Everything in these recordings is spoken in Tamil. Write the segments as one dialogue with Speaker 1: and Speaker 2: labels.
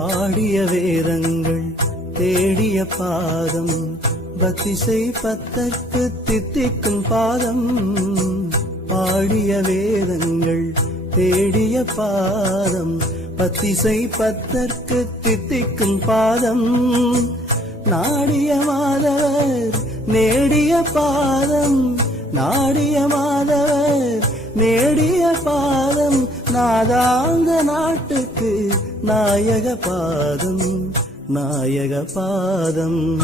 Speaker 1: பாடிய வேதங்கள் தேடிய பாதம் பக்திசை பத்தற்கு தித்திக்கும் பாதம். பாடிய வேதங்கள் தேடிய பாதம் பத்திசை பத்தற்கு தித்திக்கும் பாதம். நாடிய மாதவர் நேடிய பாதம். நாடிய மாதவர் நேடிய பாதம். நாதாந்த நாட்டுக்கு நாயக பாதம் நாயக பாதம்.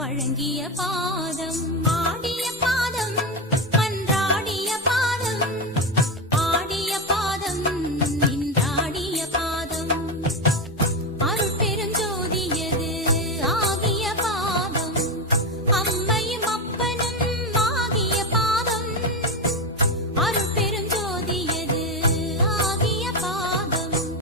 Speaker 2: வழங்கிய பாதம் ஆடி